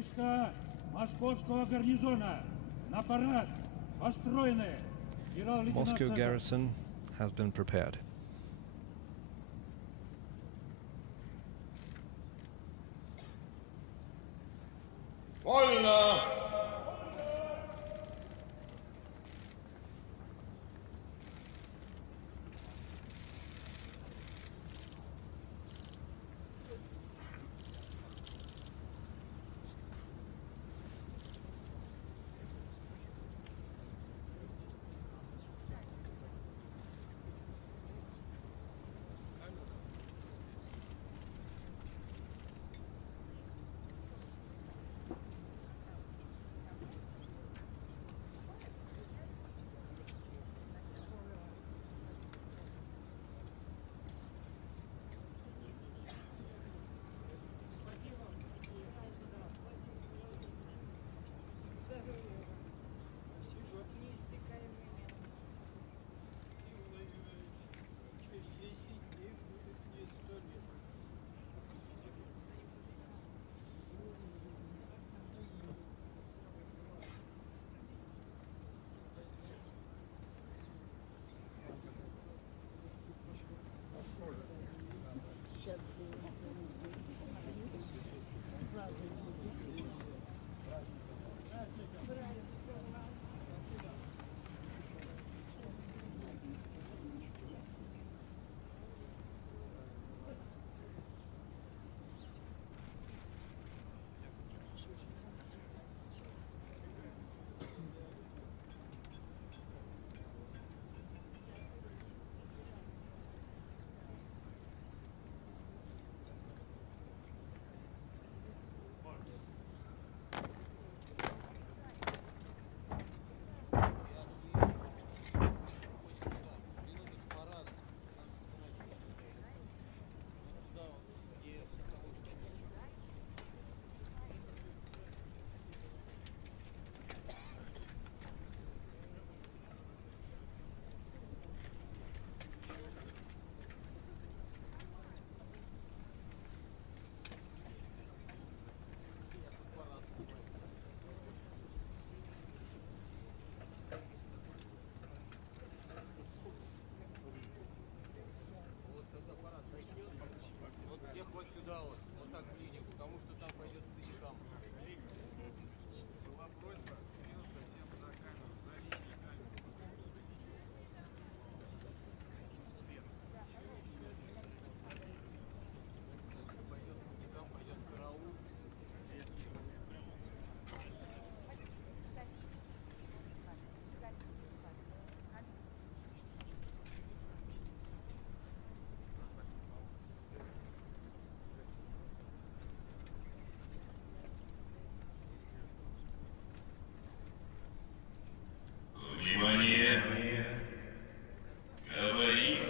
Войска московского гарнизона на парад построены. Moscow garrison has been prepared. Вольно!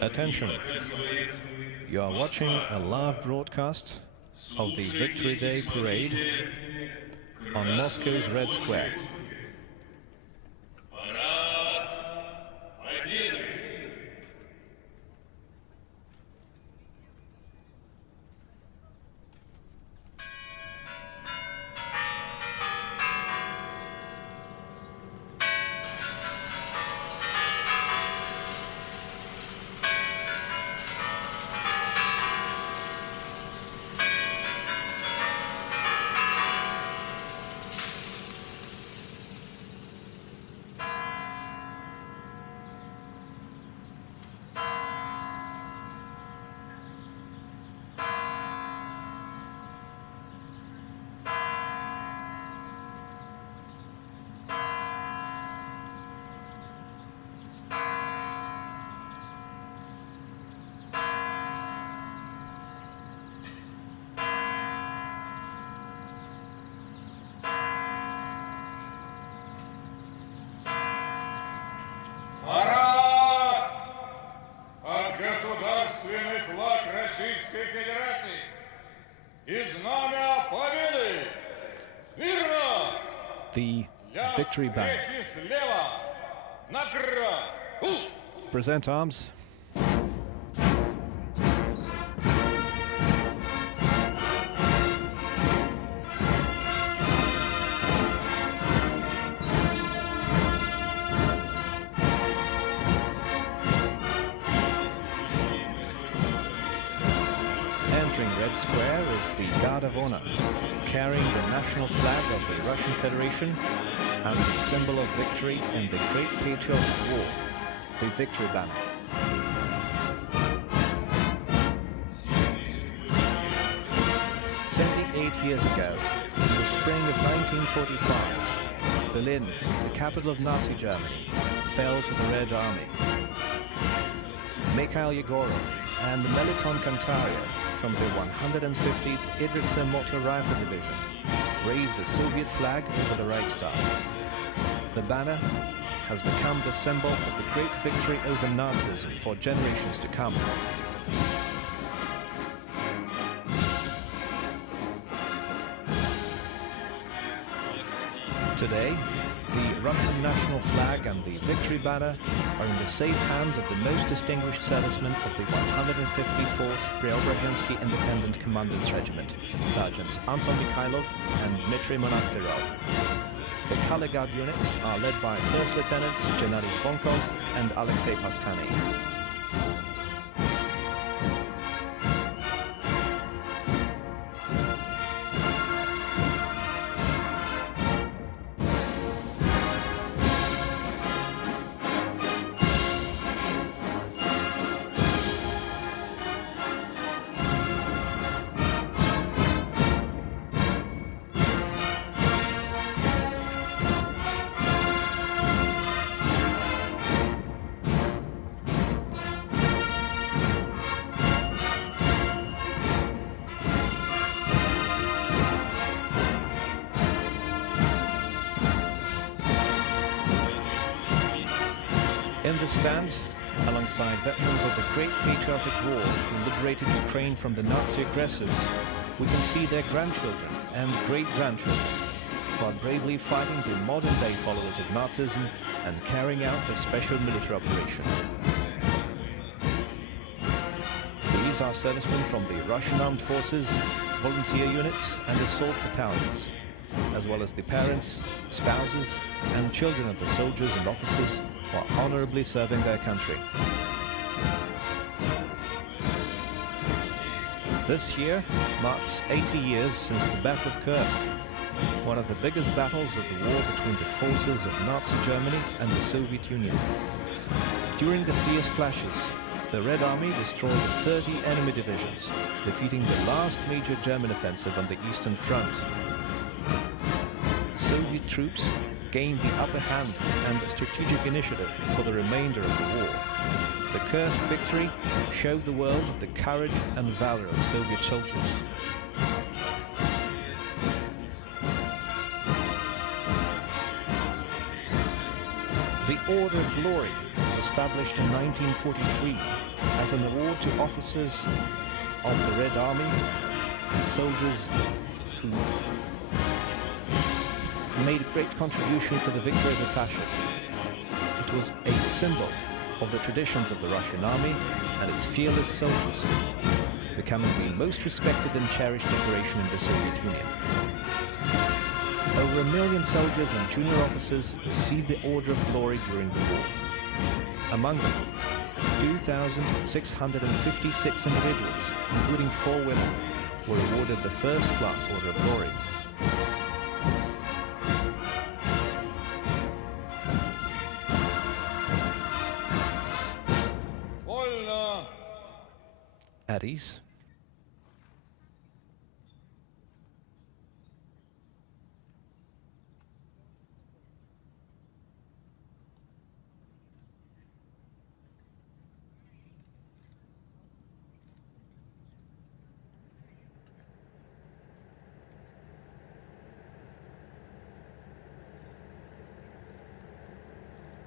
Attention! You are watching a live broadcast of the Victory Day Parade on Moscow's Red Square. The Victory Band. Present arms. guard of honor, carrying the national flag of the Russian Federation and the symbol of victory in the Great Patriotic War, the Victory Banner. 78 years ago, in the spring of 1945, Berlin, the capital of Nazi Germany, fell to the Red Army. Mikhail Yegorov and Meliton Kantaria from the 150th Idritsa Motor Rifle Division raised the Soviet flag over the Reichstag. The banner has become the symbol of the great victory over Nazism for generations to come. Today, the Russian national flag and the victory banner are in the safe hands of the most distinguished servicemen of the 154th Preobrazhensky Independent Commandant's Regiment, Sergeants Anton Mikhailov and Dmitry Monasterov. The color guard units are led by First Lieutenants Gennady Vonkov and Alexei Paskany. In the stands, alongside veterans of the Great Patriotic War who liberated Ukraine from the Nazi aggressors, we can see their grandchildren and great-grandchildren who are bravely fighting the modern-day followers of Nazism and carrying out a special military operation. These are servicemen from the Russian Armed Forces, volunteer units and assault battalions, as well as the parents, spouses and children of the soldiers and officers who are honorably serving their country. This year marks 80 years since the Battle of Kursk, one of the biggest battles of the war between the forces of Nazi Germany and the Soviet Union. During the fierce clashes, the Red Army destroyed 30 enemy divisions, defeating the last major German offensive on the Eastern Front. Soviet troops gained the upper hand and strategic initiative for the remainder of the war. The Kursk victory showed the world the courage and valor of Soviet soldiers. The Order of Glory was established in 1943 as an award to officers of the Red Army and soldiers who made a great contribution to the victory of the fascists. It was a symbol of the traditions of the Russian army and its fearless soldiers, becoming the most respected and cherished decoration in the Soviet Union. Over 1 million soldiers and junior officers received the Order of Glory during the war. Among them, 2,656 individuals, including 4 women, were awarded the first-class Order of Glory. At ease.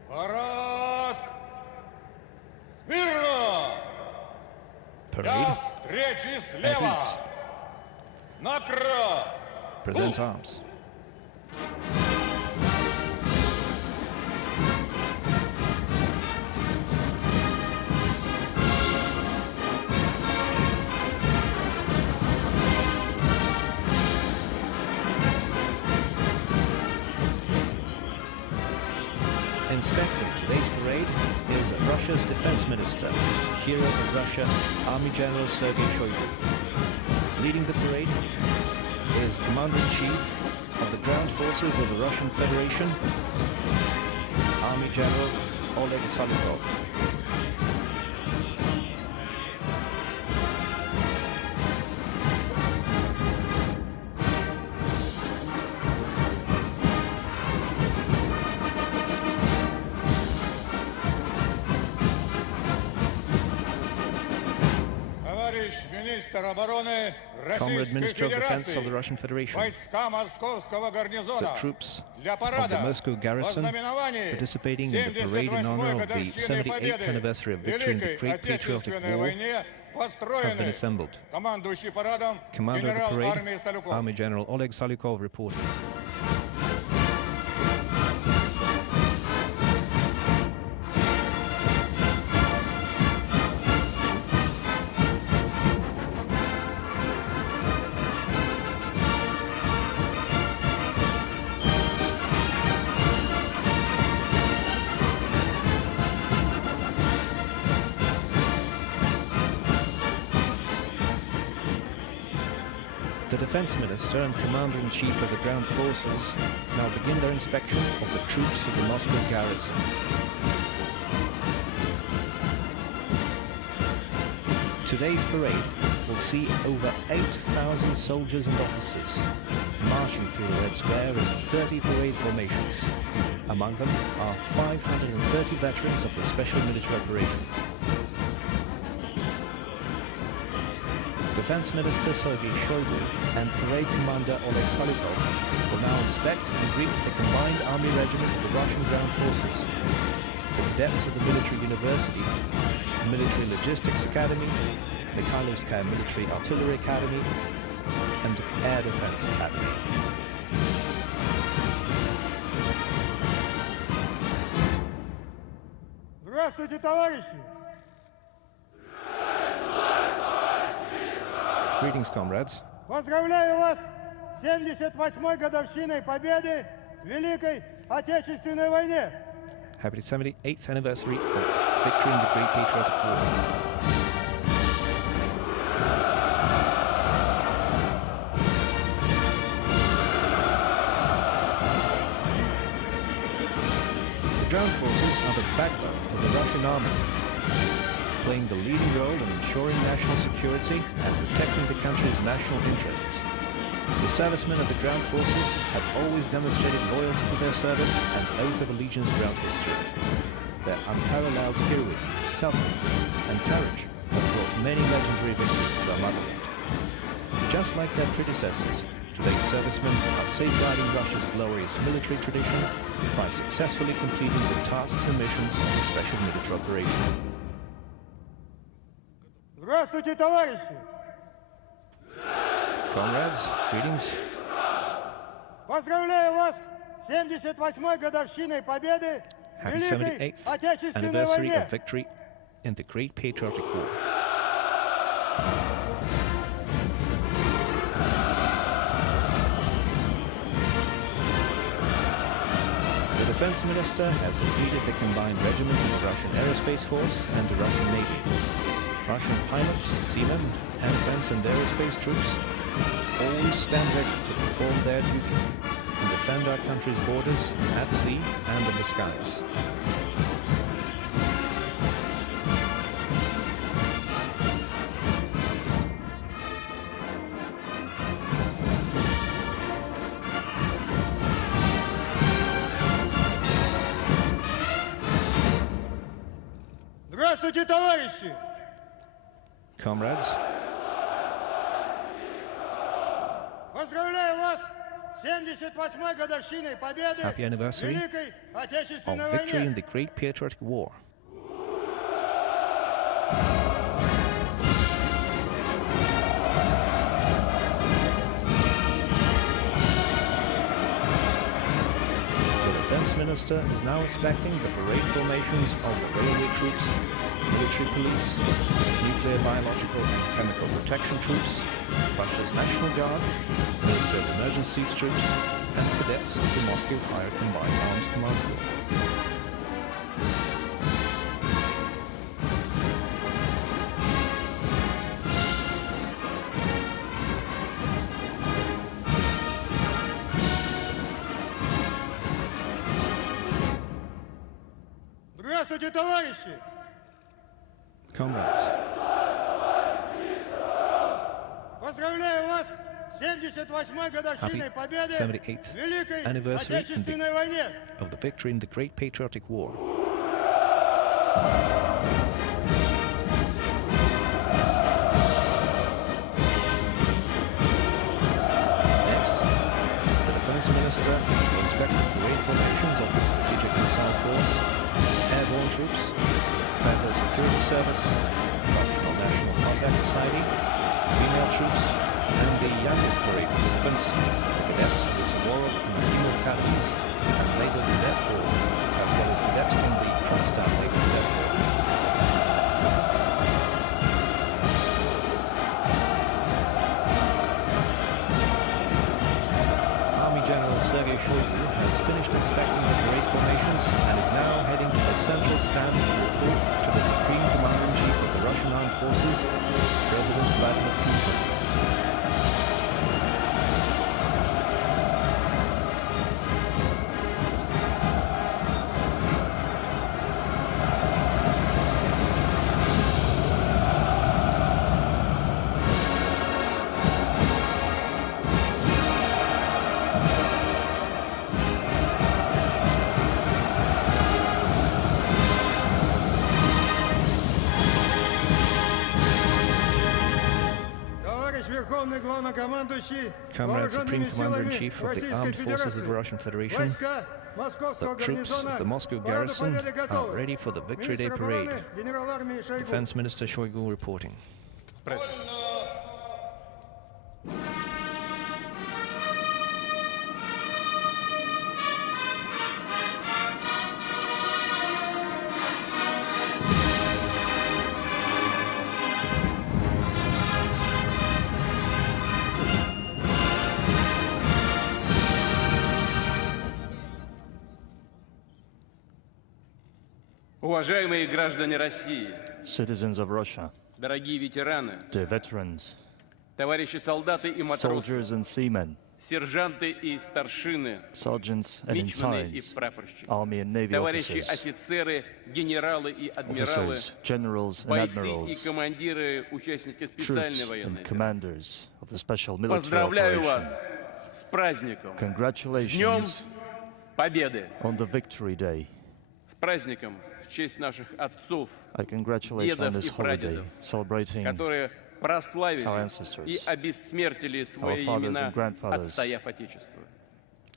Парад! Смирно! Parade. Встречи слева! Накра! Present arms. Inspecting today's parade is Russia's Defense Minister, hero of Russia, Army General Sergei Shoigu. Leading the parade Commander-in-Chief of the Ground Forces of the Russian Federation, Army General Oleg Salykov. Comrade Minister of Defense of the Russian Federation, the troops of the Moscow garrison participating in the parade in honor of the 78th anniversary of victory in the Great Patriotic War have been assembled. Commander of the parade, Army General Oleg Salykov reporting. The Defense Minister and Commander-in-Chief of the Ground Forces now begin their inspection of the troops of the Moscow garrison. Today's parade will see over 8,000 soldiers and officers marching through the Red Square in 30 parade formations. Among them are 530 veterans of the special military operation. Defense Minister Sergei Shoigu and Parade Commander Oleg Salykov will now inspect and greet the combined army regiment of the Russian Ground Forces, the cadets of the Military University, the Military Logistics Academy, Mikhailovskaya Military Artillery Academy, and Air Defense Academy. Здравствуйте, товарищи! Greetings, comrades. Поздравляю вас с 78-й годовщиной победы в Великой Отечественной войне! Happy 78th anniversary of victory in the Great Patriotic War. The ground forces are the backbone of the Russian army, playing the leading role in ensuring national security and protecting the country's national interests. The servicemen of the ground forces have always demonstrated loyalty to their service and oath of allegiance throughout history. Their unparalleled heroism, selflessness, and courage have brought many legendary victories to our motherland. Just like their predecessors, today's servicemen are safeguarding Russia's glorious military tradition by successfully completing the tasks and missions of the special military operation. Здравствуйте, товарищи! Comrades, greetings. Поздравляю вас с 78-й годовщиной победы в Happy Великой 78th Отечественной anniversary войне! of victory in the Great Patriotic War. The Defense Minister has defeated the combined regiment of the Russian Aerospace Force and the Russian Navy. Russian pilots, seamen, defense and aerospace troops always stand ready to perform their duty and defend our country's borders at sea and in the skies. Здравствуйте, товарищи! Comrades, Поздравляю вас с 78-й годовщиной победы happy в anniversary Великой Отечественной of victory in войне! the Great Patriotic War. The Defense Minister is now inspecting the parade formations of the railway troops, military police, nuclear, biological, and chemical protection troops, Russia's National Guard, Ministry of Emergencies troops, and cadets of the Moscow Higher Combined Arms Command School. Здравствуйте, товарищи! Comrades, Поздравляю вас с 78-й годовщиной happy победы 78th в Великой anniversary Отечественной войне. of the victory in the Great Patriotic War. Next, the Defense Minister will inspect the parade formations of the Strategic Missile Force, airborne troops, Federal Security Service, National Cossack Society, female troops, and the youngest parade participants, the cadets of the Suvorov and Kimo academies, and later cadet corps, as well as cadets from the Kronstadt later cadet corps. Army General Sergei Shoigu has finished inspecting the parade formations and is now heading to the central stand to report to the Supreme Commander-in-Chief of the Russian Armed Forces, President Vladimir Putin. Товарищ Верховный Главнокомандующий Comrade Supreme Вооруженными силами Commander-in-Chief of the Российской Armed Forces of the Федерации. Russian Federation, Войска Московского the troops гарнизона of the Moscow Параду garrison Победы are готовы. ready for the Victory Day Министр parade. обороны генерал армии Шойгу. Defense Minister Shoigu reporting. Уважаемые граждане России, Citizens of Russia, дорогие ветераны, dear veterans, товарищи солдаты и матросы, soldiers and seamen, сержанты и старшины, sergeants and мичманы и ensigns, прапорщики, army and navy товарищи officers, офицеры, генералы и адмиралы, officers, generals and бойцы и admirals, командиры, участники специальной troops военной and операции. commanders of the special military Поздравляю вас operation. с праздником, с Днем Congratulations Победы, on the Victory Day. с праздником в честь наших отцов, I congratulate you on дедов this и holiday, прадедов, celebrating которые прославили our ancestors, и обессмертили свои fathers имена, and grandfathers, отстояв Отечество.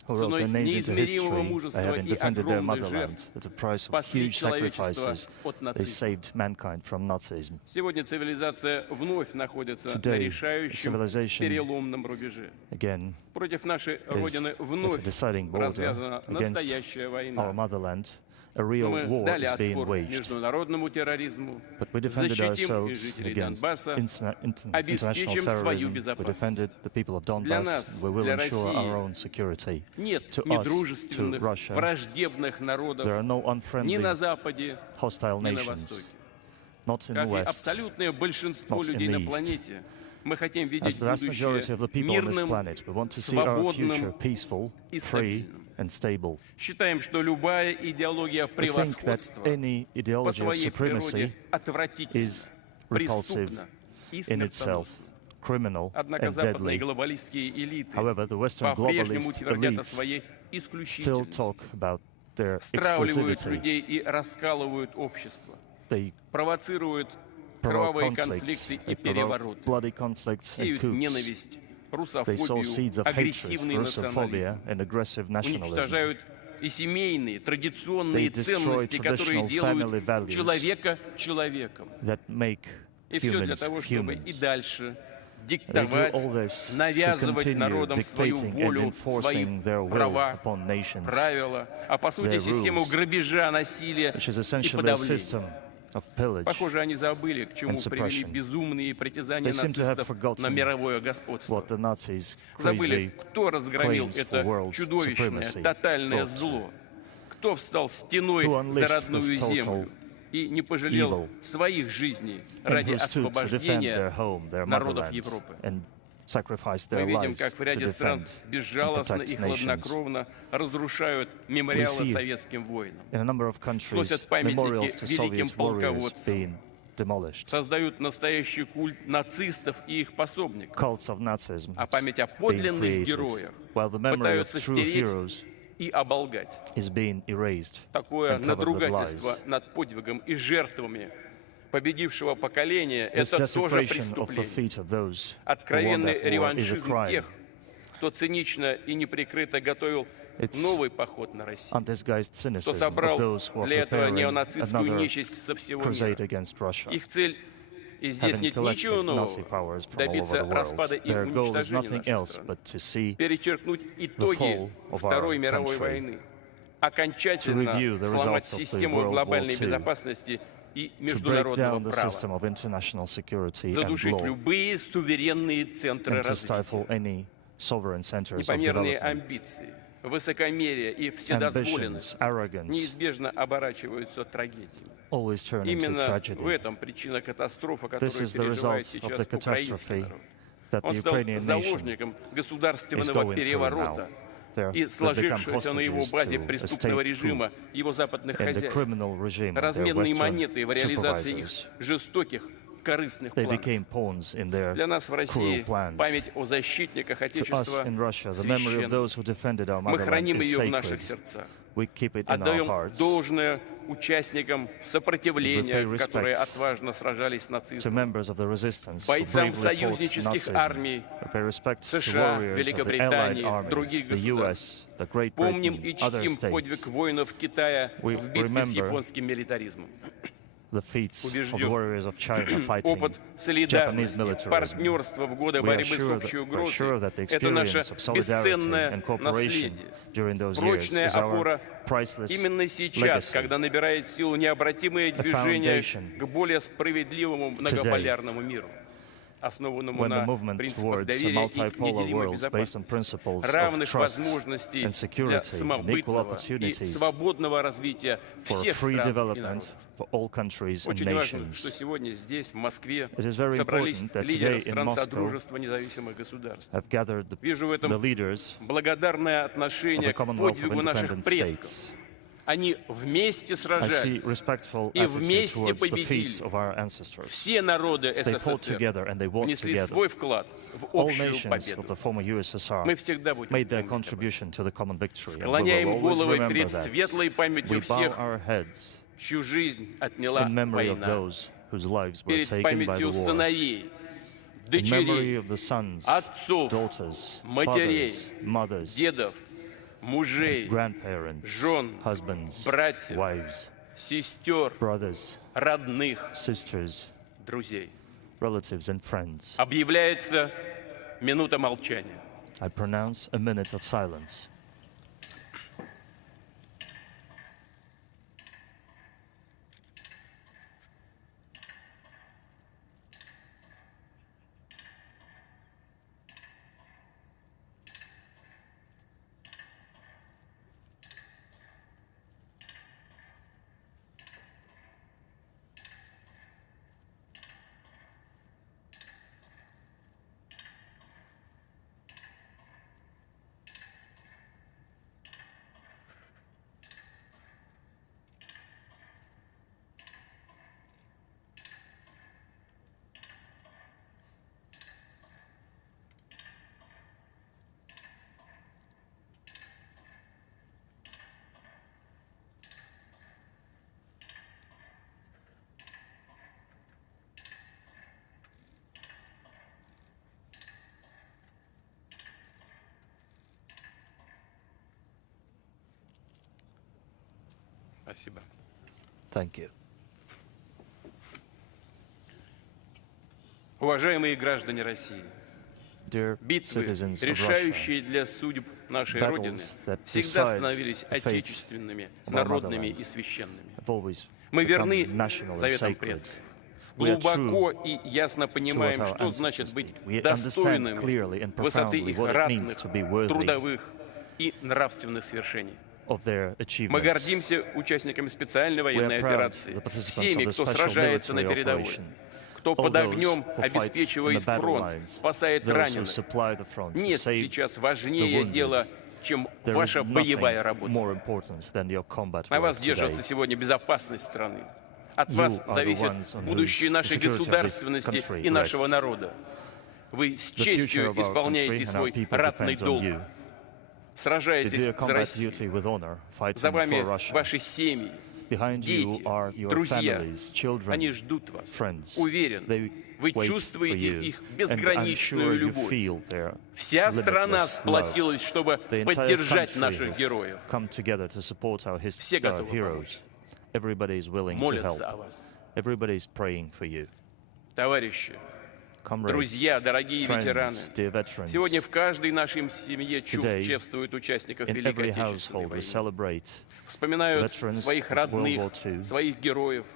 who wrote Ценой their names into неизмеримого history, мужества having и defended their огромных motherland жертв at the price of спасли huge человечество sacrifices. от They нацизма. saved mankind from Nazism. Сегодня цивилизация вновь находится на Today, решающем civilization переломном рубеже. Again, Против нашей Родины at a вновь deciding border развязана against настоящая our война. motherland. A real Мы war дали is being отпор waged. международному терроризму, But we defended защитим и ourselves жителей against Донбасса, international обеспечим свою terrorism. We безопасность. defended the people of Для Donbass. нас, We will для ensure России, our own security. нет To ни us, to дружественных, Russia, враждебных народов there are no ни на unfriendly, Западе, hostile ни на nations, Востоке. not in the Как и West. абсолютное большинство not in людей the на East. планете, мы хотим As видеть the vast majority of the будущее people on this мирным, planet, we want to see our future свободным peaceful, и free, стабильным. and stable. Считаем, что любая идеология We think that превосходства any по ideology of своей природе supremacy отвратительна, is repulsive преступна и in itself, смертоносна. criminal Однако and западные deadly. глобалистские элиты However, the Western по-прежнему globalist твердят о elites своей still исключительности, talk about their стравливают exclusivity. людей и раскалывают общество, They провоцируют provoke кровавые conflicts, конфликты и they provoke перевороты, bloody conflicts and сеют coups. ненависть, They sow seeds русофобию, of hatred, агрессивный Russophobia, национализм, and aggressive nationalism. уничтожают и семейные, традиционные They destroy ценности, которые traditional делают family values человека человеком. That make И все для humans того, чтобы и humans. дальше They do диктовать, all this to навязывать continue народам свою dictating and волю, свои enforcing their will права, upon nations, правила, а по сути their систему rules, грабежа, насилия which is и essentially a подавления. system of pillage. Похоже, они забыли, к чему and привели suppression. безумные притязания They seem to have нацистов forgotten на мировое господство. What the Nazis' Забыли, crazy кто разгромил claims for это world чудовищное, supremacy тотальное brought to. зло, кто встал стеной Who за unleashed родную this total землю и не пожалел evil, своих жизней and ради who stood to defend their освобождения home, their народов motherland, Европы. and sacrificed Мы their видим, lives как в to ряде стран defend and безжалостно protect и nations. хладнокровно разрушают мемориалы see советским воинам, In a number of countries, сносят памятники memorials to великим Soviet warriors полководцам, being demolished. создают настоящий культ нацистов и их пособников, Cults of Nazism а память о being подлинных created, героях while the memory of пытаются true стереть heroes и оболгать. is being erased Такое and covered with надругательство lies. над подвигом и жертвами победившего поколения — This это тоже desecration of the преступление. feet of those who won Откровенный that war is a реваншизм crime. тех, кто цинично и неприкрыто готовил It's новый поход на Россию, undisguised кто cynicism of собрал those who are для этого preparing неонацистскую another нечисть со всего crusade мира. against Russia. Их цель, и здесь Having нет collected ничего Nazi нового, powers from all over добиться the распада world. и Their goal is уничтожения nothing нашей else страны, but to see перечеркнуть итоги fall of our Второй мировой country, войны, to окончательно review the сломать results of the систему World War глобальной II, безопасности и to break международного down the права, system of international security and задушить law, любые суверенные центры and to развития. stifle any sovereign centers of Непомерные development. амбиции, высокомерие и вседозволенность Ambitions, arrogance неизбежно оборачиваются трагедией. always turn into Именно в tragedy. этом причина катастрофы, This которую is the переживает result of сейчас the украинский catastrophe народ. that Он the стал Ukrainian nation заложником is государственного going through переворота now. и They've become сложившегося на его hostages базе to a преступного state режима его западных and the хозяев, criminal regime of their разменные Western монеты в реализации их supervisors. жестоких, корыстных They планов. became pawns in their Для нас в России cruel plans. память о защитниках To us Отечества in Russia, the memory of священна. those who defended our Мы motherland храним is ее в наших sacred. сердцах. We keep it in our Отдаем hearts должное участникам сопротивления, We pay которые respects отважно сражались с to нацизмом, members of the resistance who бойцам bravely fought союзнических Nazism. армий We pay respect to США, warriors of the Великобритании, Allied armies, других the US, the Great Помним Britain, и other чтим states, подвиг воинов Китая We в битве с remember японским милитаризмом. the feats of the Убежден, warriors of China fighting опыт Japanese солидарности, militarism. партнерства в годы We are борьбы с sure общей we're угрозой sure that the — это наше experience of solidarity бесценное and cooperation наследие. during those years Прочная is our опора priceless именно сейчас, legacy. когда набирает силу необратимое The движение foundation к более справедливому многополярному миру, основанному when the на movement принципах towards a доверия и multipolar неделимой world based on безопасности, principles of равных trust возможностей and для security and equal самобытного и opportunities свободного развития for всех free стран и development народов. for all countries and Очень важно, что nations. сегодня здесь, в Москве, It is very собрались important that лидеры today in стран Moscow Содружества независимых государств. Have gathered Вижу в этом the leaders благодарное of отношение the к Commonwealth of подвигу наших Independent предков. States. Они вместе I see сражались. respectful И attitude вместе towards the победили. feats of our ancestors. Все народы They fought СССР together and they walked внесли together. свой вклад в All общую nations of победу. the former USSR Мы всегда будем made their помнить об этом. contribution to the common victory. And we Склоняем will always головы remember перед that. светлой памятью We bow всех, our heads чью жизнь отняла in memory of война, those whose lives were перед taken by the памятью war. сыновей, In memory дочерей, of the sons, отцов, daughters, матерей, fathers, mothers, дедов, мужей, grandparents, жен, husbands, братьев, wives, сестер, brothers, родных, sisters, друзей. relatives, and friends. Объявляется минута молчания. I pronounce a minute of silence. Спасибо. Thank you. Уважаемые граждане России, Dear битвы, citizens of Russia, решающие для судеб нашей Родины, battles that всегда decide становились the fate отечественными, of our народными motherland и священными. have always Мы become верны national and заветам sacred. предков. We are Глубоко true и ясно to what понимаем, our что значит ancestors быть did. We understand достойным clearly and высоты profoundly их what it means ратных, to be worthy трудовых и нравственных свершений. of their Мы achievements. гордимся участниками специальной We are военной proud операции, of the participants всеми, of the кто special сражается на military передовой, operation, кто all под those огнем who fight in обеспечивает the battle фронт, lines, спасает those who раненых. supply the front, who Нет save сейчас the важнее wounded. дела, чем There is ваша боевая nothing работа. more important than your combat На вас work держится today. сегодня безопасность страны. От You вас are the зависит ones on будущее whose нашей the security of this государственности country и нашего rests. народа. Вы с The future честью of our country исполняете and our свой people ратный depends on долг. you. You do Сражаетесь your за combat Россию. duty with honor, За fighting вами for Russia. ваши семьи, Behind you дети, are your друзья. families, children, Они ждут вас. friends. Уверен, They вы wait for чувствуете you. их And I'm безграничную sure you любовь. feel their Вся страна limitless love. сплотилась, чтобы The entire поддержать country наших has героев. come together to support our Все готовы heroes. Everybody is willing to Молятся о help. вас. Everybody is praying for you. Товарищи, Comrades, друзья, дорогие ветераны, friends, dear veterans, сегодня в каждой нашей семье Today, чествуют участников in Великой every Отечественной household we войны. celebrate Вспоминают veterans своих of World War родных, II, своих героев,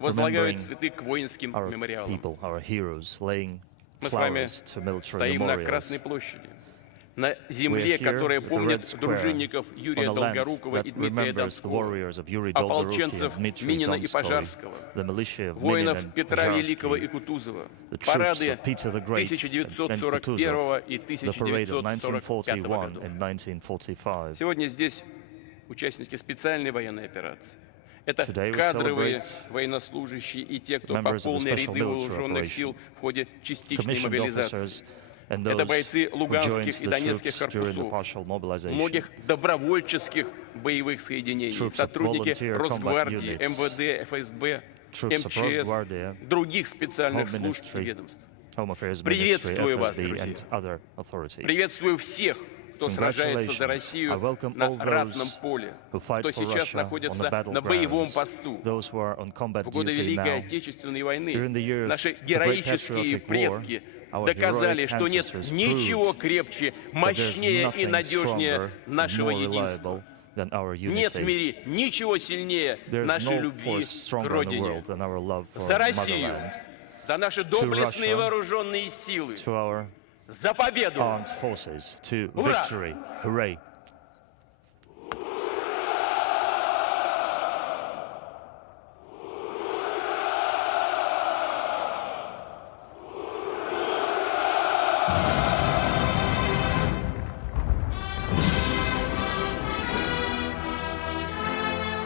возлагают remembering цветы к воинским our мемориалам. people, our heroes, laying Мы с вами flowers to military стоим на memorials. Красной площади, на земле, We're here которая at the помнит Red Square, дружинников Юрия on a land Долгорукова и that Дмитрия remembers the Донского, warriors of Yuri Dolgoruki ополченцев and Dmitry Минина и Donskoy, Пожарского, the militia of Minin воинов and Петра Великого и Pozharsky, Кутузова, the troops парады of Peter the Great and 1941 и the parade of 1945 1941 годов. and 1945. Сегодня здесь участники специальной военной операции. Это Today we кадровые celebrate военнослужащие и те, кто members of the пополнили special ряды military вооруженных operation, сил в ходе частичной commissioned мобилизации. officers and Это those бойцы who joined луганских и the донецких troops during the корпусов, partial mobilization, многих добровольческих боевых соединений, Troops of сотрудники volunteer Росгвардии, combat units, МВД, ФСБ, troops of Rosguardia, МЧС, других специальных Home служб и Ministry, ведомств. Home Affairs Ministry, Приветствую вас, FSB, друзья. and other authorities. Приветствую всех, кто сражается за I Россию welcome на all ратном those поле, who fight кто for сейчас Russia on находится the на боевом battlegrounds, посту. those who are on combat В годы duty Великой now. Отечественной войны During the years наши of the Great героические Patriotic War, предки our доказали, heroic что нет ancestors ничего proved крепче, that there's мощнее и nothing надежнее stronger, нашего more единства. reliable than our Нет в unity. мире ничего сильнее There's нашей no любви force к stronger in the Родине. world than our love for За Россию, motherland. за наши доблестные Russia, вооруженные силы, To our за победу! armed forces, to Ура! victory. Hooray!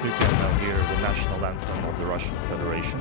You can now hear the national anthem of the Russian Federation.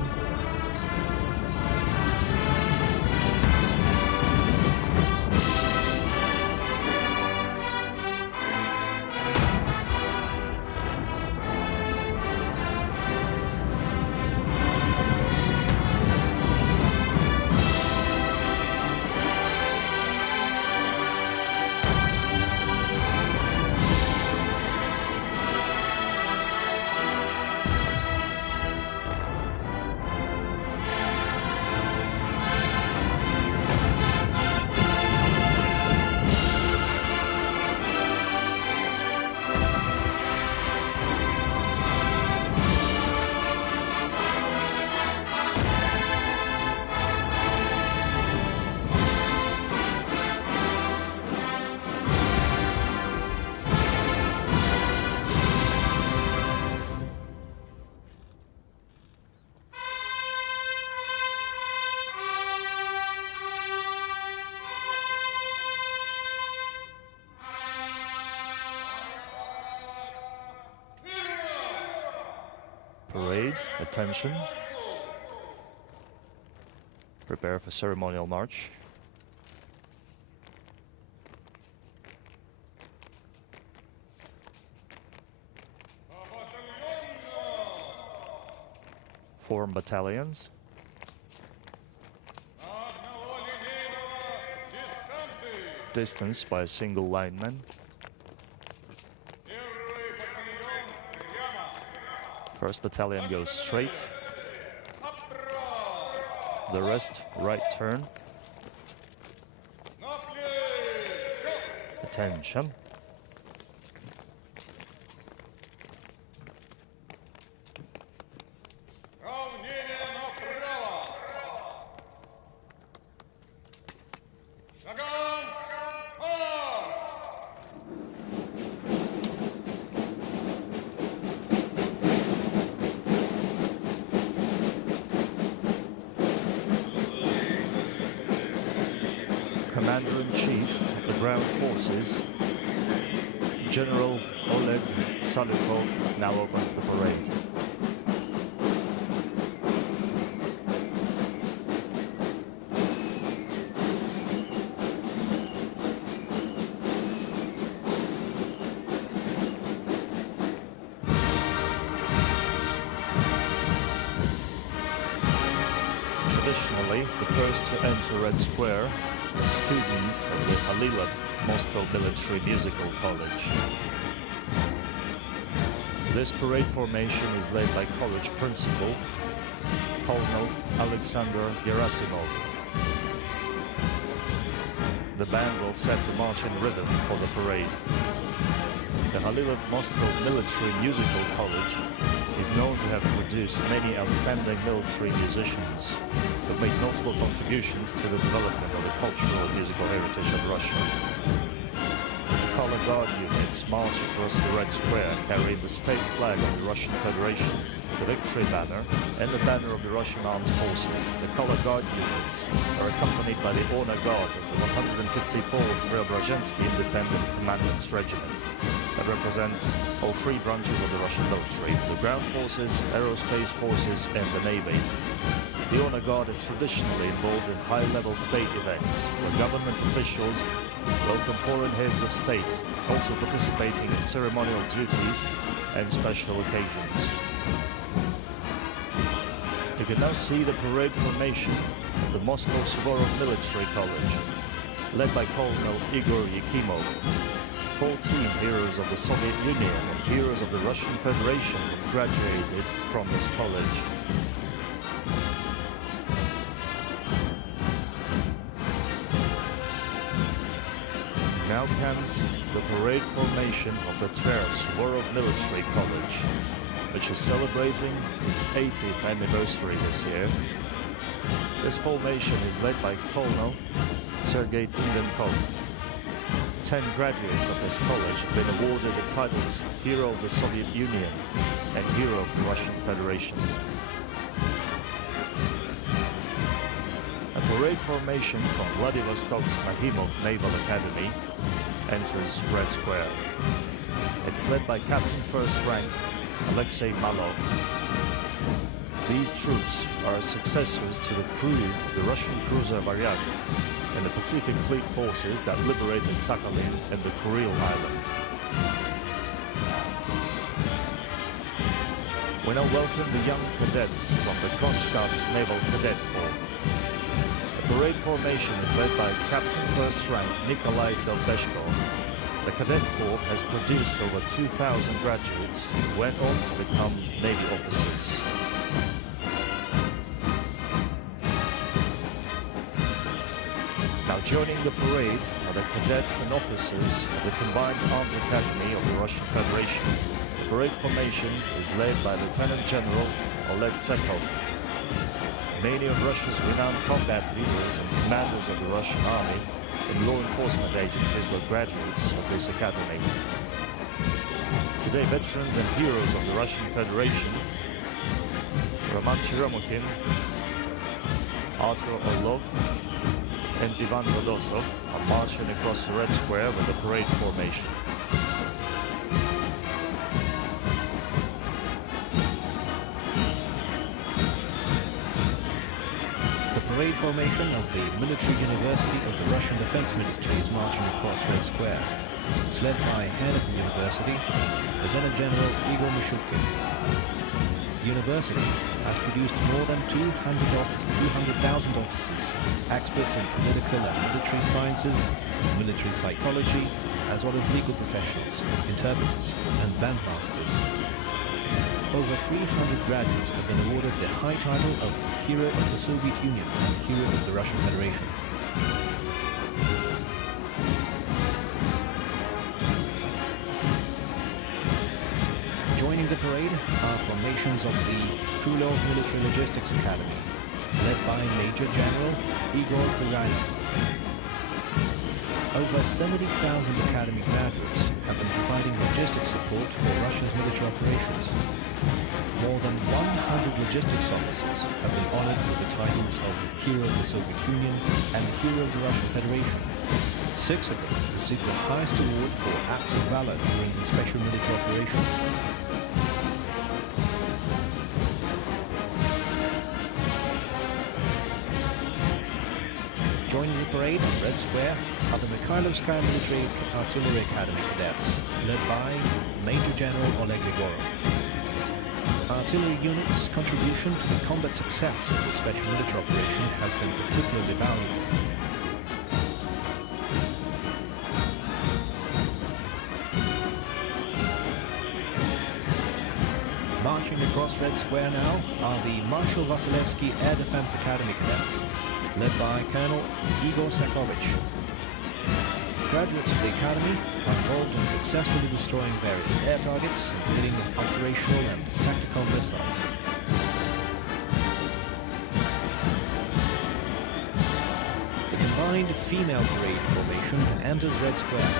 Parade, attention. Prepare for ceremonial march. Form battalions. Distance by a single lineman. First battalion goes straight. The rest, right turn. Attention. Равнение направо. Шагом марш! Commander-in-Chief of the Ground Forces, General Oleg Salykov, now opens the parade. Traditionally, the first to enter Red Square are students of the Halilov Moscow Military Musical College. This parade formation is led by college principal, Colonel Alexander Gerasimov. The band will set the marching rhythm for the parade. The Halilov Moscow Military Musical College is known to have produced many outstanding military musicians who made notable contributions to the development of the cultural and musical heritage of Russia. Color Guard units march across the Red Square carrying the state flag of the Russian Federation, the victory banner, and the banner of the Russian Armed Forces. The Color Guard units are accompanied by the Honor Guard of the 154th Preobrazhensky Independent Commandant's Regiment that represents all three branches of the Russian military, the Ground Forces, Aerospace Forces, and the Navy. The Honor Guard is traditionally involved in high-level state events where government officials welcome foreign heads of state, also participating in ceremonial duties and special occasions. You can now see the parade formation of the Moscow Suvorov Military College, led by Colonel Igor Yakimov. 14 heroes of the Soviet Union and heroes of the Russian Federation graduated from this college. Now comes the parade formation of the Tver Suvorov Military College, which is celebrating its 80th anniversary this year. This formation is led by Colonel Sergei Tindenkov. 10 graduates of this college have been awarded the titles Hero of the Soviet Union and Hero of the Russian Federation. A parade formation from Vladivostok's Nahimov Naval Academy enters Red Square. It's led by Captain First Rank Alexei Malov. These troops are successors to the crew of the Russian cruiser Varyak and the Pacific Fleet forces that liberated Sakhalin and the Kuril Islands. We now welcome the young cadets from the Kronstadt Naval Cadet Corps. The parade formation is led by Captain First Rank Nikolai Delbeshko. The Cadet Corps has produced over 2,000 graduates who went on to become Navy officers. Now joining the parade are the cadets and officers of the Combined Arms Academy of the Russian Federation. The parade formation is led by Lieutenant General Oleg Tsekov. Many of Russia's renowned combat leaders and commanders of the Russian army and law enforcement agencies were graduates of this academy. Today, veterans and heroes of the Russian Federation, Roman Cheremukhin, Arthur Orlov, and Ivan Rodosov are marching across the Red Square with the parade formation. The parade formation of the Military University of the Russian Defense Ministry is marching across Red Square. It's led by head of the university, Lieutenant General Igor Mishustin. The university has produced more than 200,000 officers, experts in political and military sciences, military psychology, as well as legal professionals, interpreters, and bandmasters. Over 300 graduates have been awarded the high title of Hero of the Soviet Union and Hero of the Russian Federation. Joining the parade are formations of the Krylov Military Logistics Academy, led by Major General Igor Kuryanin. Over 70,000 Academy graduates have been providing logistics support for Russia's military operations. More than 100 logistics officers have been honored with the titles of Hero of the Soviet Union and Hero of the Russian Federation. 6 of them received the highest award for acts of valor during the special military operation. Joining the parade on Red Square are the Mikhailovskaya Military Artillery Academy cadets, led by Major General Oleg Grigorov. Artillery units' contribution to the combat success of the special military operation has been particularly valuable. Marching across Red Square now are the Marshal Vasilevsky Air Defense Academy cadets, led by Colonel Igor Sakovich. Graduates of the Academy are involved in successfully destroying various air targets, including operational and tactical missiles. The combined female parade formation enters Red Square.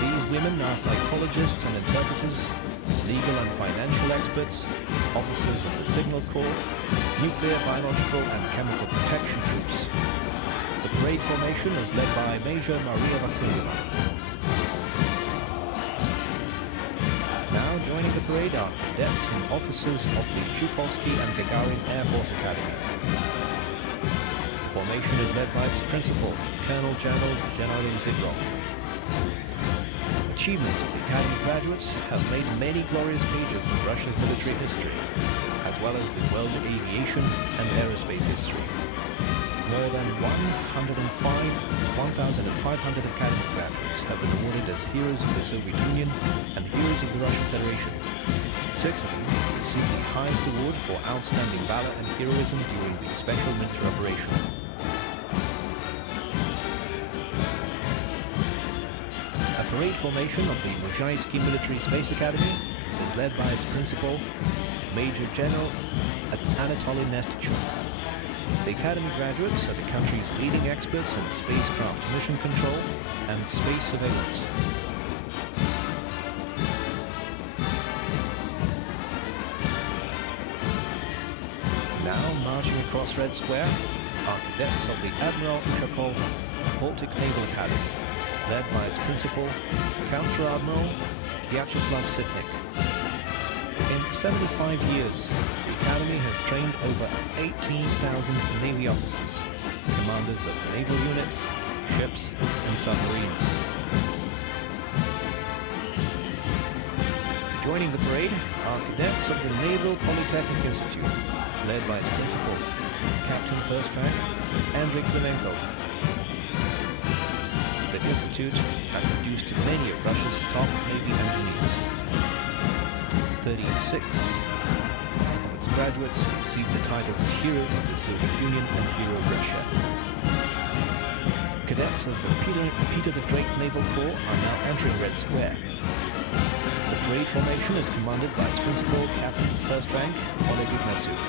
These women are psychologists and interpreters, legal and financial experts, officers of the Signal Corps, nuclear, biological and chemical protection troops. The parade formation is led by Major Maria Vasilyeva. Now joining the parade are cadets and officers of the Chukovsky and Gagarin Air Force Academy. The formation is led by its principal, Colonel General Gennady Zidrov. Achievements of the Academy graduates have made many glorious pages in Russia's military history, as well as the world of aviation and aerospace history. More than 105,000 Academy graduates have been awarded as Heroes of the Soviet Union and Heroes of the Russian Federation. 6 of them received the highest award for outstanding valor and heroism during the special military operation. A parade formation of the Muzhaysky Military Space Academy is led by its principal, Major General Anatoly Nestichuk. The Academy graduates are the country's leading experts in spacecraft mission control and space surveillance. Now marching across Red Square are cadets of the Admiral Ushakov Baltic Naval Academy, led by its principal, Counter-Admiral Vyacheslav Sitnik. In 75 years, the Academy has trained over 18,000 Navy officers, commanders of naval units, ships, and submarines. Joining the parade are cadets of the Naval Polytechnic Institute, led by its principal, Captain First Rank Andrei Klimenko. The Institute has produced many of Russia's top Navy engineers. 36 of its graduates received the titles Hero of the Soviet Union and Hero of Russia. Cadets of the Peter the Great Naval Corps are now entering Red Square. The parade formation is commanded by its principal, Captain First Rank Oleg Ignasyuk.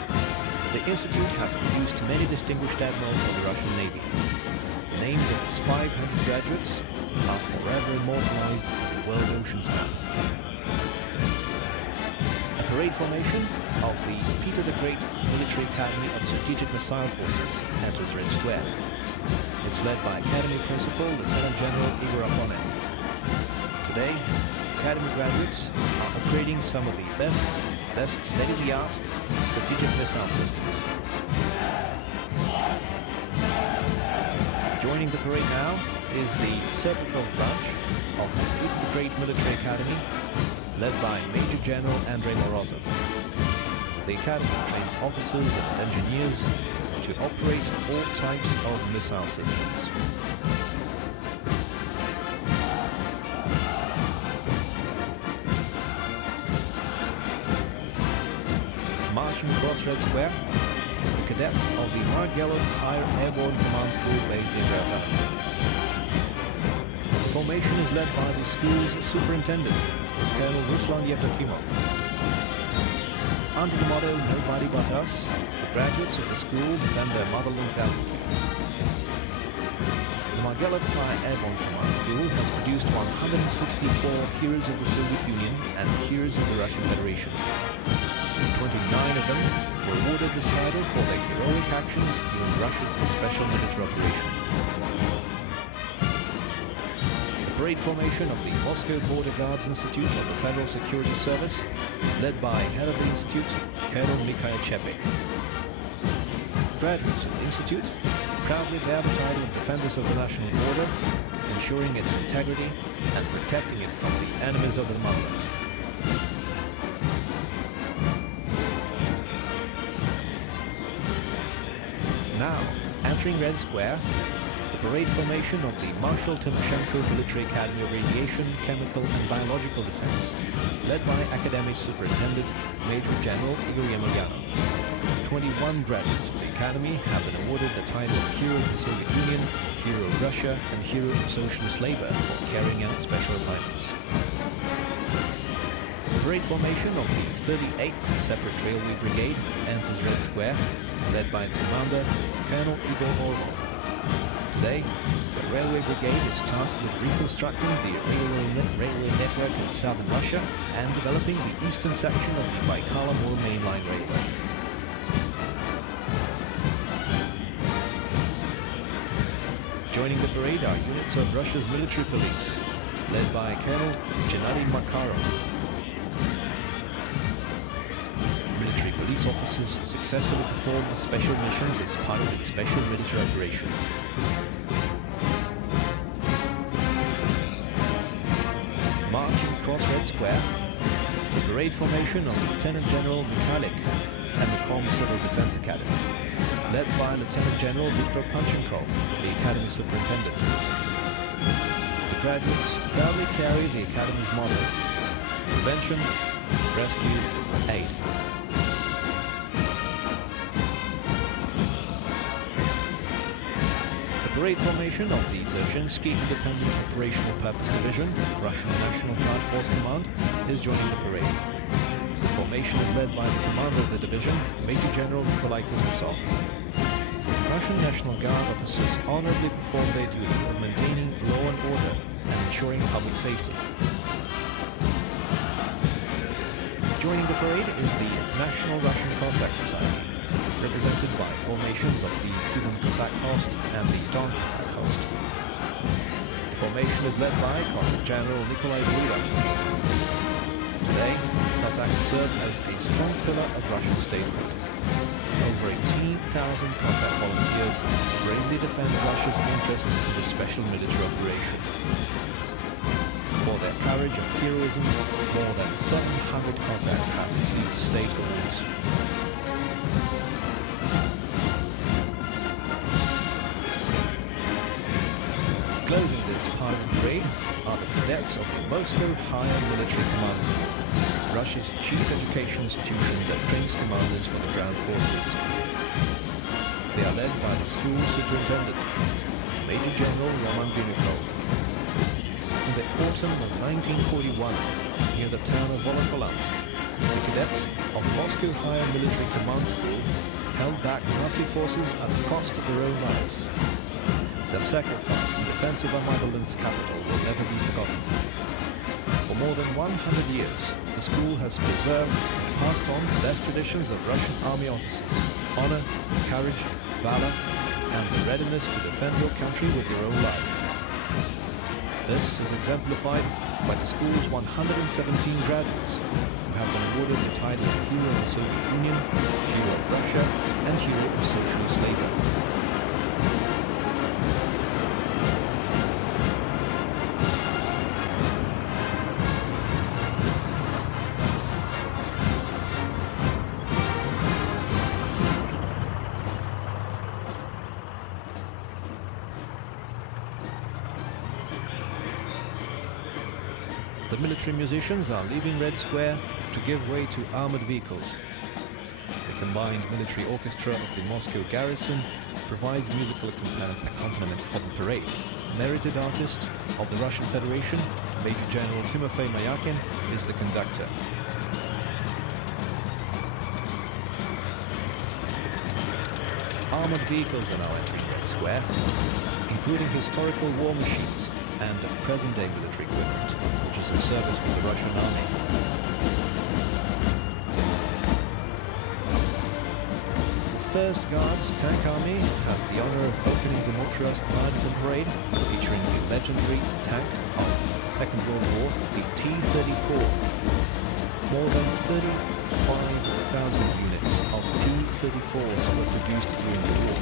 The Institute has produced many distinguished admirals of the Russian Navy. The names of its 500 graduates are forever immortalized on the world oceans map. Parade formation of the Peter the Great Military Academy of Strategic Missile Forces enters Red Square. It's led by Academy Principal Lieutenant General Igor Aponet. Today, Academy graduates are upgrading some of the best state-of-the-art strategic missile systems. Joining the parade now is the Serpukhov branch of the Peter the Great Military Academy, led by Major General Andrei Morozov. The Academy trains officers and engineers to operate all types of missile systems. Marching across Red Square, the cadets of the Margelov Higher Airborne Command School based in Ryazan. The formation is led by the school's superintendent, Colonel Ruslan Yevdokimov. Under the motto, "Nobody but us," the graduates of the school defend their motherland valiantly. The Margelov High Airborne Command School has produced 164 Heroes of the Soviet Union and Heroes of the Russian Federation. 29 of them were awarded this title for their heroic actions during Russia's special military operation. parade formation of the Moscow Border Guards Institute of the Federal Security Service, led by head of the institute, Colonel Mikhail Chepik. Graduates of the institute proudly bear the title of Defenders of the National Border, ensuring its integrity and protecting it from the enemies of the motherland. Now, entering Red Square, the parade formation of the Marshal Timoshenko Military Academy of Radiation, Chemical and Biological Defense, led by Academy Superintendent Major General Igor Yemelyanov. 21 graduates of the Academy have been awarded the title of Hero of the Soviet Union, Hero of Russia and Hero of Socialist Labor for carrying out special assignments. The parade formation of the 38th Separate Railway Brigade enters Red Square, led by its commander, Colonel Igor Orlov. Today, the Railway Brigade is tasked with reconstructing the railway network in southern Russia and developing the eastern section of the Baikal-Amur mainline railway. Joining the parade are units of Russia's military police, led by Colonel Gennady Makarov. Military police officers successfully performed special missions as part of the special military operation. Marching across Red Square, the parade formation of Lieutenant General Mikhailik and the Com Civil Defense Academy, led by Lieutenant General Viktor Panchenko, the Academy Superintendent. The graduates proudly carry the Academy's motto: Prevention, Rescue, Aid. The parade formation of the Dzerzhinsky Independent Operational Purpose Division, Russian National Guard Force Command, is joining the parade. The formation is led by the commander of the division, Major General Nikolai Kuznetsov. Russian National Guard officers honorably perform their duty of maintaining law and order and ensuring public safety. Joining the parade is the National Russian Cossack Society, represented by formations of the Kuban Cossack Host and the Don Cossack Host. The formation is led by Cossack General Nikolai Buida. Today, Cossacks serve as a strong pillar of Russian statehood. Over 18,000 Cossack volunteers bravely defend Russia's interests in the special military operation. For their courage and heroism, more than 700 Cossacks have received state orders. Closing this part of the parade are the cadets of the Moscow Higher Military Command School, Russia's chief education institution that trains commanders for the ground forces. They are led by the school superintendent, Major General Roman Binikov. In the autumn of 1941, near the town of Volokholamsk, the cadets of Moscow Higher Military Command School held back Nazi forces at the cost of their own lives. Their sacrifice in defense of our motherland's capital will never be forgotten. For more than 100 years, the school has preserved and passed on the best traditions of Russian army officers: honor, courage, valor, and the readiness to defend your country with your own life. This is exemplified by the school's 117 graduates, who have been awarded the title of Hero of the Soviet Union, Hero of Russia, and Hero of Socialist Labor. The military musicians are leaving Red Square to give way to armored vehicles. The combined military orchestra of the Moscow garrison provides musical accompaniment for the parade. Merited artist of the Russian Federation, Major General Timofey Mayakin, is the conductor. Armored vehicles are now entering Red Square, including historical war machines and present-day military equipment, which is in service with the Russian army. 1st Guards Tank Army has the honor of opening the motorized part of the parade, featuring the legendary tank of the Second World War, the T-34. More than 35,000 units of T-34s were produced during the war.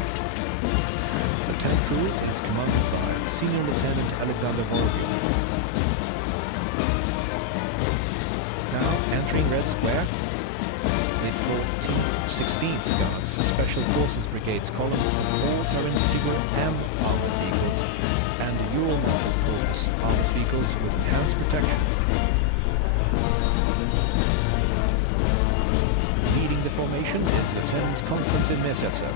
The tank crew is commanded by Senior Lieutenant Alexander Volgin. Now entering Red Square, the 16th Guards Special Forces Brigades column, all Terran Tigre and armored vehicles, and the Ural Model Corps armored vehicles with enhanced protection. Leading the formation is Lieutenant Konstantin Messerser.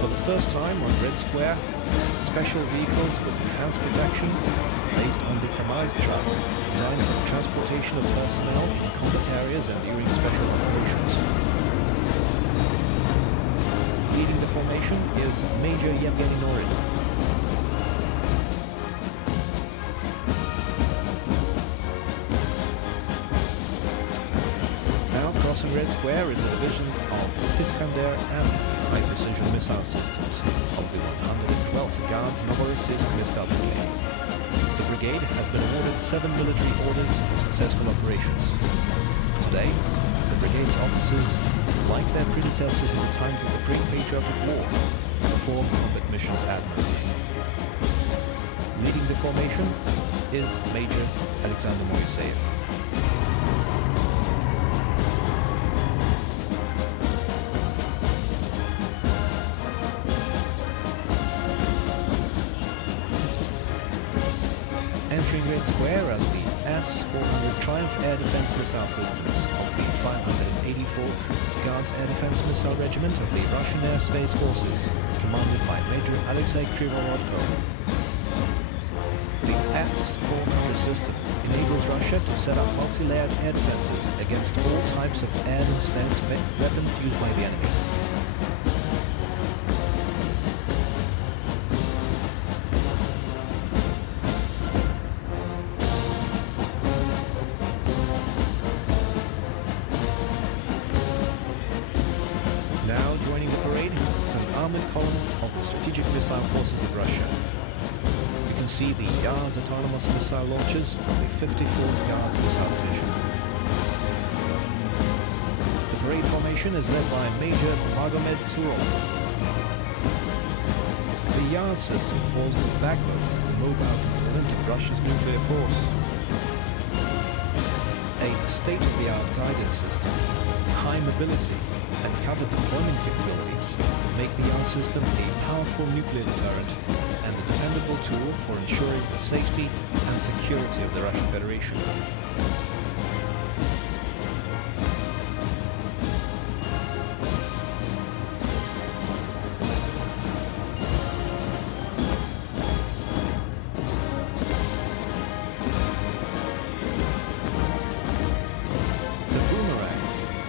For the first time on Red Square, special vehicles with enhanced protection based on the premise truck, designed for transportation of personnel in combat areas and during special operations. Leading the formation is Major Yevgeny Norin. Now crossing Red Square is a division of Iskander and high-precision missile systems of the 112th Guards Novorossiysk Missile Brigade. The brigade has been awarded 7 military orders for successful operations. Today, the brigade's officers, like their predecessors in the times of the Great Patriotic War, perform combat missions admirably. Leading the formation is Major Alexander Moiseyev. Entering Red Square as the S-400 Triumph Air Defense Missile Systems of the 584th Guards Air Defense Missile Regiment of the Russian Air Space Forces, commanded by Major Alexei Krivorodko. The S-400 system enables Russia to set up multi-layered air defenses against all types of air and space weapons used by the enemy. Now joining the parade is an armored column of the Strategic Missile Forces of Russia. You can see the Yars autonomous missile launchers from the 54th Guards Missile Division. The parade formation is led by Major Magomed Surov. The Yars system forms the backbone of the mobile component of Russia's nuclear force. A state-of-the-art guidance system, high mobility, and covered deployment capabilities make the Yars system a powerful nuclear deterrent and a dependable tool for ensuring the safety and security of the Russian Federation.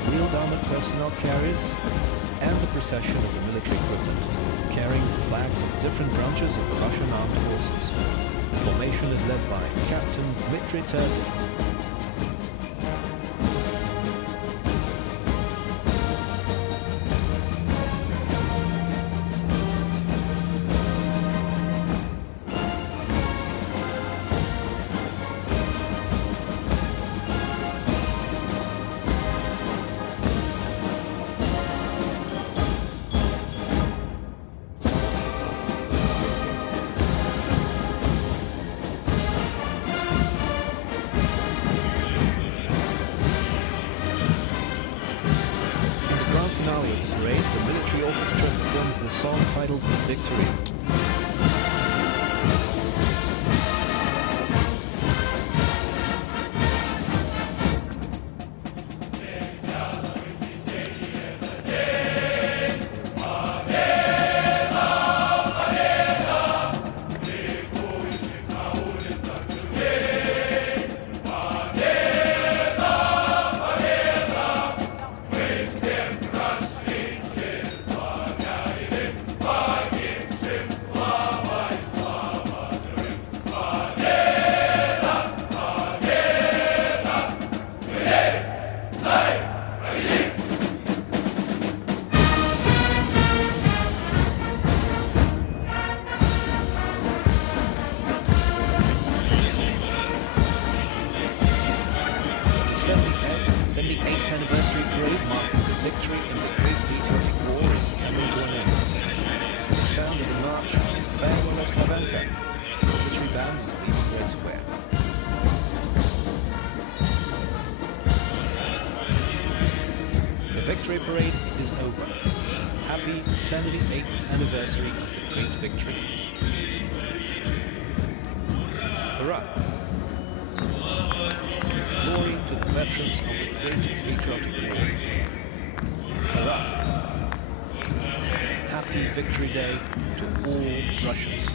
Wheeled armored personnel carriers, and the procession of the military equipment, carrying flags of different branches of the Russian armed forces. The formation is led by Captain Dmitry Turkin. Parade, the military orchestra performs the song titled Victory. victory in the Great Patriotic War is coming to an end. The sound of the march, Farewell at Slavenka. The military band is leaving Red Square. The victory parade is over. Happy 78th anniversary of the great victory. Hurrah! Glory to the veterans of the great patriotic war. Hurrah! Happy Victory Day to all Russians.